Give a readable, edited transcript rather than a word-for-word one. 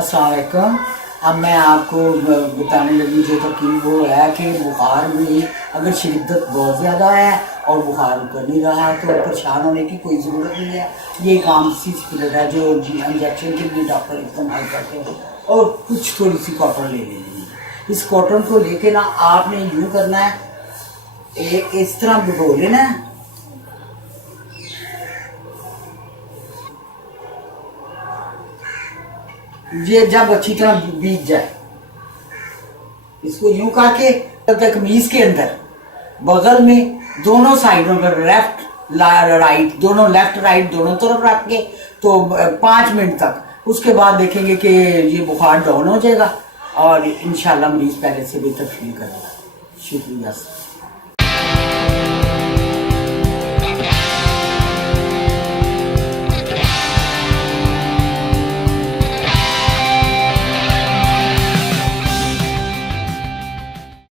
अस्सलाम वालेकुम। अब मैं आपको बताने लगी जो तरकीब वो है कि बुखार में अगर शिद्दत बहुत ज़्यादा है और बुखार कर नहीं रहा तो परेशान होने की कोई ज़रूरत नहीं है। ये एक आम सी स्पिरिट है जो इंजेक्शन के लिए डॉक्टर इस्तेमाल करते हैं और कुछ थोड़ी सी कॉटन ले लेनी है। इस कॉटन को लेके ना आपने यूँ करना है, इस तरह भिगो लेना है। ये जब अच्छी तरह बीत जाए इसको यूं करके कमीज के अंदर बगल में दोनों साइडों पर लेफ्ट राइट दोनों लेफ्ट राइट दोनों तरफ रख के तो 5 मिनट तक, उसके बाद देखेंगे कि ये बुखार डाउन हो जाएगा और इंशाल्लाह मरीज पहले से बेहतर फील करेगा। शुक्रिया।